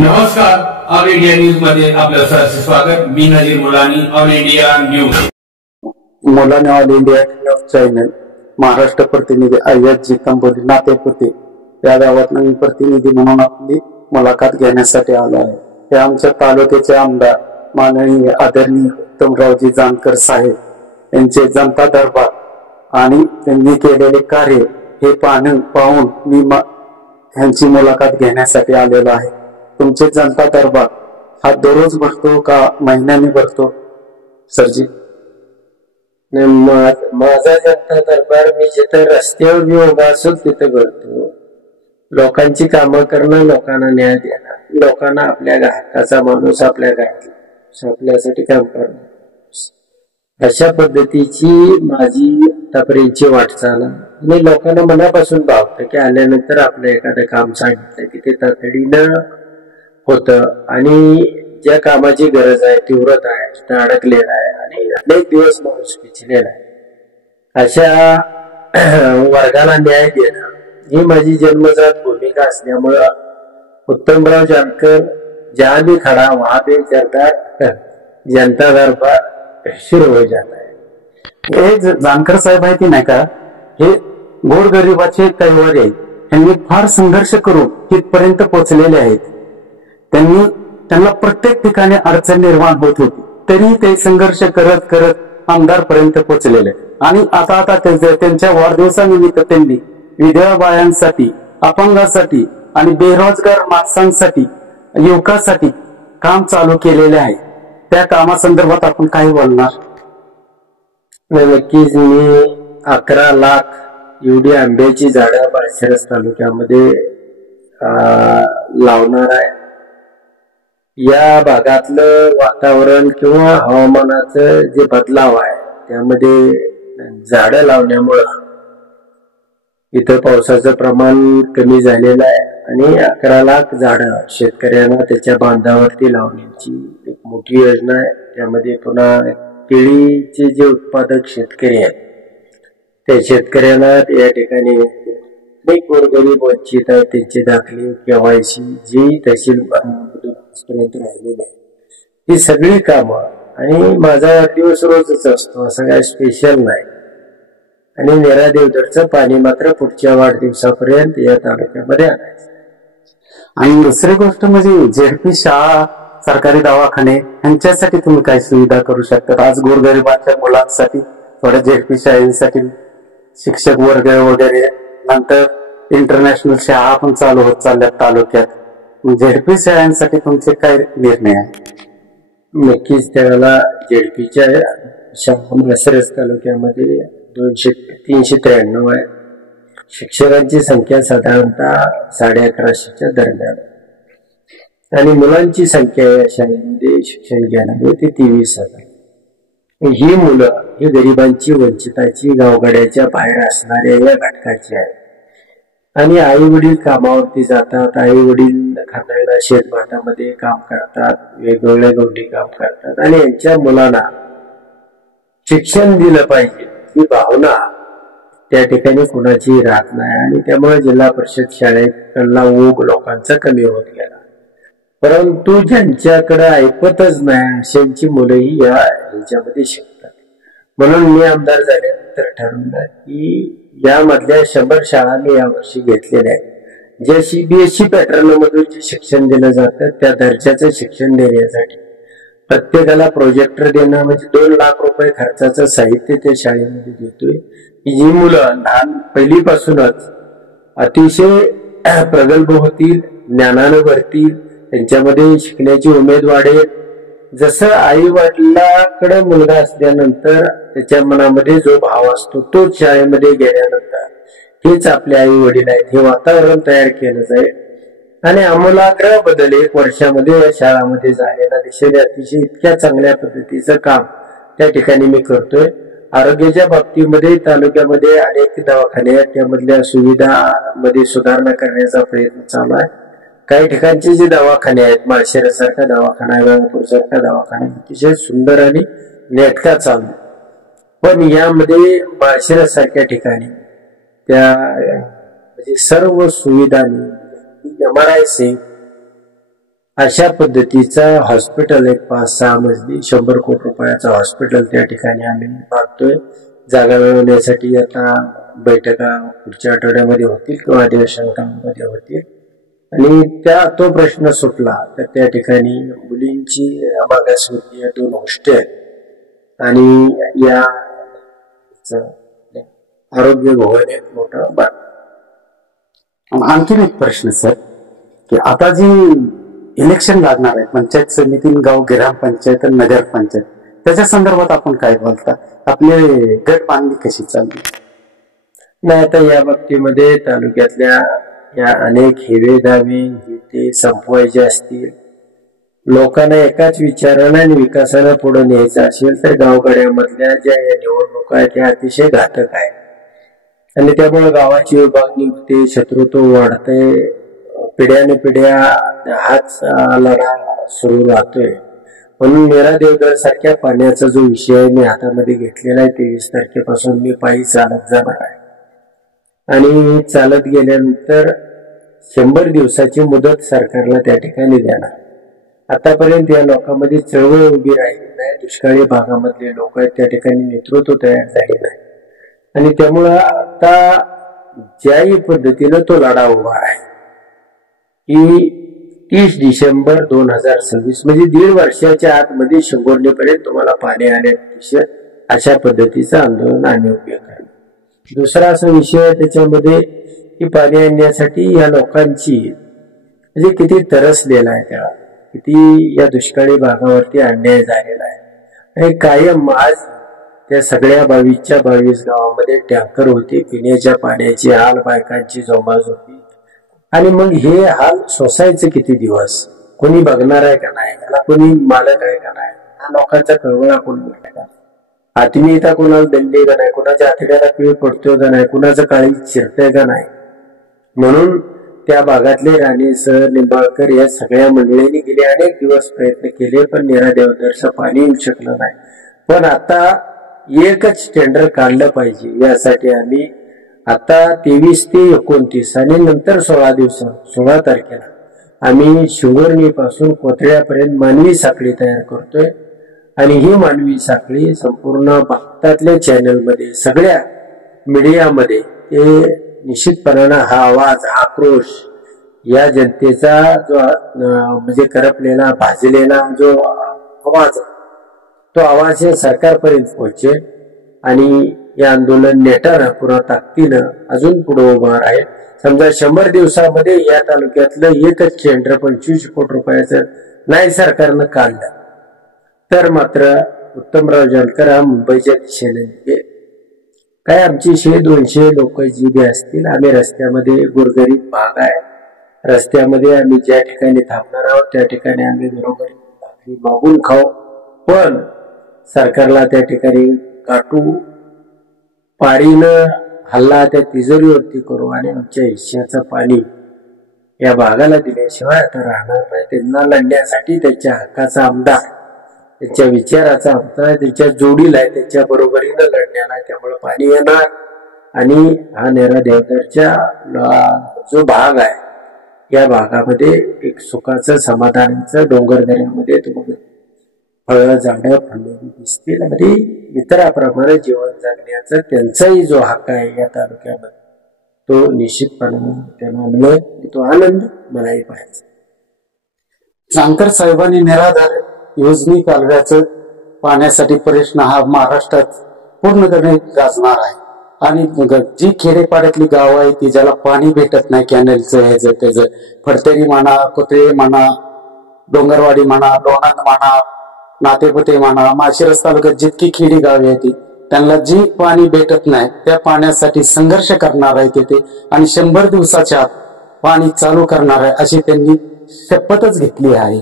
नमस्कार, all India news मध्ये आपलं सहर्ष स्वागत. मी Nazir Mulani, all India news. Mulani all India news channel Maharashtra प्रतिनिधी अय्यदजी कंबोली नातेपुते या गावात मी प्रतिनिधी म्हणून आपली मुलाखत घेण्यासाठी आलो आहे. हे आमच्या तालुक्याचे आमदार माननीय आदरणीय उत्तमरावजी जानकर साहेब यांचे जनता दरबार आणि त्यांनी केलेले कार्य हे पाहून मी यांची मुलाखत घेण्यासाठी आलेलो आहे. तुमचे जनता दरबार हा दररोज भरतो का महिन्याने भरतो सरजी? माझा जनता दरबार मी जिथे रस्त्यावर मी उभा असो तिथे भरतो. लोकांची कामं करणं, लोकांना न्याय देणं, लोकांना आपल्या हक्काचा माणूस, आपल्या घरातला आपल्यासाठी काम करणं, अशा पद्धतीची माझी आतापर्यंतची वाटचाल आणि लोकांना मनापासून भावतं की आल्यानंतर आपलं एखादं काम सांगितलं की ते तातडीनं होतं आणि ज्या कामाची गरज आहे, तीव्रता आहे, तिथं अडकलेला आहे आणि अनेक दिवस माणूस पिचलेला आहे, अशा वर्गाला न्याय देणं ही माझी जन्मजात भूमिका असल्यामुळं उत्तमराव जानकर जहां भी खडा वहां पे जनता दरबार सुरू हो जाता है. हे जानकर साहेब आहे की नाही का, हे गोरगरिबाचे कैवारी आहेत. त्यांनी फार संघर्ष करून तिथपर्यंत पोहोचलेले आहेत. त्यांना प्रत्येक ठिकाणी अडचण निर्माण होत होती, तरी ते संघर्ष करत करत आमदार पर्यंत पोहोचलेले. आणि आता त्यांच्या वाढदिवसानिमित्त त्यांनी विधवा बायांसाठी, अपंगासाठी आणि बेरोजगार माणसांसाठी, युवकांसाठी काम चालू केलेले आहे. त्या कामासंदर्भात आपण काही बोलणार? नक्कीच. मी 11 लाख एवढी आंब्याची झाडं माळशिरस तालुक्यामध्ये लावणार आहे. या भागातलं वातावरण किंवा हवामानाचं जे बदलाव आहे त्यामध्ये झाडं लावण्यामुळं इथं पावसाचं प्रमाण कमी झालेलं आहे आणि 11 लाख झाडं शेतकऱ्यांना त्याच्या बांधावरती लावण्याची एक मोठी योजना आहे. त्यामध्ये पुन्हा केळीचे जे उत्पादक शेतकरी आहेत त्या शेतकऱ्यांना या ठिकाणी अनेक गोरगरीब वंचित आहेत, त्यांचे दाखले, केवायसी जी तहसील पर्यंत राहिलेली आहे, ही सगळी कामं. आणि माझा वाढदिवस रोजच असतो, असं काय स्पेशल नाही. आणि नेरा देवधरचं पाणी मात्र पुढच्या वाढदिवसापर्यंत या तालुक्यामध्ये आणायचं. आणि दुसरी गोष्ट म्हणजे झेडपी शाळा, सरकारी दवाखाने यांच्यासाठी तुम्ही काय सुविधा करू शकता? आज गोरगरिबांच्या मुलांसाठी थोड्या झेडपी शाळांसाठी शिक्षक वर्ग वगैरे, नंतर इंटरनॅशनल शाळा पण चालू होत चालल्यात तालुक्यात. झेडपी शाळांसाठी तुमचे काय निर्णय आहे? नक्कीच. त्याला झेडपीच्या शाळा माळशिरस तालुक्यामध्ये 393 आहे. शिक्षकांची संख्या साधारणतः 1150च्या दरम्यान आणि मुलांची संख्या या शाळेमध्ये शिक्षण घेणारे ते 23,000. ही मुलं ही गरिबांची, वंचिताची, गावगाड्याच्या बाहेर असणाऱ्या या घटकाची आहे. आणि आई वडील कामावरती जातात, आई वडील खांद्याला शेतभाटामध्ये काम करतात, वेगवेगळ्या गवंडी काम करतात आणि यांच्या मुलांना शिक्षण दिलं पाहिजे ही भावना त्या ठिकाणी कुणाची राहत नाही. आणि त्यामुळे जिल्हा परिषद शाळेकडला ओघ लोकांचा कमी होत गेला. परंतु ज्यांच्याकडे ऐकतच नाही अशांची मुलंही ह्याच्यामध्ये शिकतात. म्हणून मी आमदार झाल्यानंतर ठरवलं की यामधल्या 100 शाळा मी यावर्षी घेतलेल्या आहेत. जे CBSE पॅटर्न मधून जे शिक्षण दिलं जातं त्या दर्जाचं शिक्षण देण्यासाठी प्रत्येकाला प्रोजेक्टर देणं म्हणजे 2 लाख रुपये खर्चाचं साहित्य त्या शाळेमध्ये देतोय. की जी मुलं लहान पहिलीपासूनच अतिशय प्रगल्भ होतील, ज्ञानानं भरतील, त्यांच्यामध्ये शिकण्याची उमेद वाढेल. जसं आई वडिलांकडे मुलगा असल्यानंतर त्याच्या मनामध्ये जो भाव असतो तोच शाळेमध्ये गेल्यानंतर हेच आपले आई वडील आहेत हे वातावरण तयार केलं जाईल. आणि आमूलाग्र बदल 1 वर्षामध्ये या शाळामध्ये झालेला दिसेल. अतिशय इतक्या चांगल्या पद्धतीचं काम त्या ठिकाणी मी करतोय. आरोग्याच्या बाबतीमध्ये तालुक्यामध्ये अनेक दवाखाने आहेत, त्यामधल्या सुविधामध्ये सुधारणा करण्याचा प्रयत्न चालू आहे. काही ठिकाणचे जे दवाखाने आहेत, माळशिरस सारखा दवाखाना, वेळापूर सारखा दवाखाना अतिशय सुंदर आणि नेटका चालू. पण यामध्ये माळशिरस सारख्या ठिकाणी त्या म्हणजे सर्व सुविधांनी MRI अशा पद्धतीचा हॉस्पिटल एक 5-6 मजली 100 कोटी रुपयाचा हॉस्पिटल त्या ठिकाणी आम्ही बांधतोय. जागा मिळवण्यासाठी आता बैठका पुढच्या आठवड्यामध्ये होतील किंवा अधिवेशनामध्ये होतील आणि तो प्रश्न सुटला तर त्या ठिकाणी मुलींची मागासवर्गीय 2 हॉस्टेल आणि या आरोग्य भवन एक मोठं बांध. आणखीन एक प्रश्न सर की आता जी इलेक्शन लागणार आहे पंचायत समिती, गाव ग्रामपंचायत, नगर पंचायत, त्याच्या संदर्भात आपण काय बोलता? आपले गट बांधणी कशी चालली? नाही, आता या बाबतीमध्ये तालुक्यातल्या या अनेक हेवे दावे ते संपवायचे असतील, लोकांना एकाच विचारानं आणि विकासाला पुढे न्यायचं असेल तर गावगाड्यामधल्या ज्या या निवडणुका आहेत त्या अतिशय घातक आहे आणि त्यामुळे गावाची विभागणी होते, शत्रुत्व वाढते, पिढ्याने पिढ्या हाच लढा सुरू राहतोय. म्हणून नीरा देवधर सारख्या पाण्याचा जो विषय मी हातामध्ये घेतलेला आहे 23 तारखेपासून मी पायी चालत जाणार आहे आणि चालत गेल्यानंतर 100 दिवसाची मुदत सरकारला त्या ठिकाणी देणार. आतापर्यंत या लोकांमध्ये चळवळ उभी राहिली नाही, दुष्काळी भागामधले लोक आहेत त्या ठिकाणी नेतृत्व तयार झाले नाही आणि त्यामुळं आता ज्याही पद्धतीनं तो लढा उभा आहे की 30 डिसेंबर 2026 म्हणजे 1.5 वर्षाच्या आतमध्ये शिंगोर्णीपर्यंत तुम्हाला पाणी आणण्याचे अशा पद्धतीचं आंदोलन आम्ही उभे करणार. दुसरा असा विषय त्याच्यामध्ये की पाणी आणण्यासाठी या लोकांची म्हणजे किती तरसलेला आहे, त्याला किती या दुष्काळी भागावरती अन्याय झालेला आहे आणि कायम आज त्या सगळ्या 22 गावामध्ये टँकर होते, पिण्याच्या पाण्याची हाल, बायकांची जोमाज होती आणि मग हे हाल सोसायचं किती दिवस? कोणी बघणार आहे का नाही? याला कोणी मालक आहे का नाही? लोकांचा कळवळा कोणी आहे का? आत्मीयता कोणाला दंडे का नाही? कोणाच्या आतड्याला पिळ पडतोय का नाही? कुणाचं काळी चिरतय का नाही? म्हणून त्या भागातले राणे सर, निंबाळकर या सगळ्या मंडळींनी गेले अनेक दिवस प्रयत्न केले पण नीरा देवधरचं पाणी येऊ शकलं नाही. पण आता एकच टेंडर काढलं पाहिजे यासाठी आम्ही आता 23 ते 29 आणि नंतर 16 तारखेला आम्ही शिंगोर्णी पासून कोथळ्यापर्यंत मानवी साखळी तयार करतोय आणि ही मानवी साखळी संपूर्ण भारतातल्या चॅनलमध्ये सगळ्या मीडियामध्ये ते निश्चितपणानं हा आवाज, हा आक्रोश या जनतेचा जो म्हणजे करपलेला भाजलेला जो आवाज तो आवाज हे सरकारपर्यंत पोहोचेल आणि हे आंदोलन नेटानं पुन्हा ताकदीनं अजून पुढे उभं आहे. समजा 100 दिवसामध्ये या तालुक्यातलं एकच टेंडर 25 कोटी रुपयाचं नाही सरकारनं काढलं तर मात्र उत्तमराव जानकर हा मुंबईच्या दिशेने निघेल. काय आमची 100-200 लोक जी बी असतील, आम्ही रस्त्यामध्ये गोरगरीब भाग आहे, रस्त्यामध्ये आम्ही ज्या ठिकाणी थांबणार आहोत त्या ठिकाणी आम्ही बरोबर भाकरी मागून खाऊ पण सरकारला त्या ठिकाणी काटू पारीनं हल्ला त्या तिजोरीवरती करू आणि आमच्या हिश्श्याचं पाणी या भागाला दिल्याशिवाय आता राहणार नाही. त्यांना लढण्यासाठी त्यांच्या हक्काचा आमदार, त्यांच्या विचाराचा आमदार, त्यांच्या जोडीला आहे, त्यांच्या बरोबरीनं लढण्याला त्यामुळे पाणी येणार आणि हा नीरा देवधरच्या जो भाग आहे या भागामध्ये एक सुखाचं, समाधानाचं, डोंगरदऱ्यामध्ये तुम्हाला फळं झाडं फुललेली दिसतील आणि इतराप्रमाणे जीवन जगण्याचा त्यांचाही जो हक्क आहे या तालुक्यामध्ये तो निश्चितपणे त्यांना मिळेल. तो आनंद मलाही पाहायचा. जानकर साहेबांनी निराधार योजनी कालव्याचं पाण्यासाठी प्रश्न हा महाराष्ट्रात पूर्णपणे गाजणार आहे आणि जी खेडेपाड्यातली गाव आहे ती ज्याला पाणी भेटत नाही कॅनलचं ह्याचं त्याचं फडतरी म्हणा, कोथळे म्हणा, डोंगरवाडी म्हणा, लोणंद म्हणा, नातेपुते म्हणा, माळशिरस तालुक्यात जितकी खेडी गावे आहेत त्यांना जी पाणी भेटत नाही त्या पाण्यासाठी संघर्ष करणार आहे तिथे आणि 100 दिवसाच्या आत पाणी चालू करणार आहे अशी त्यांनी शपथच घेतली आहे.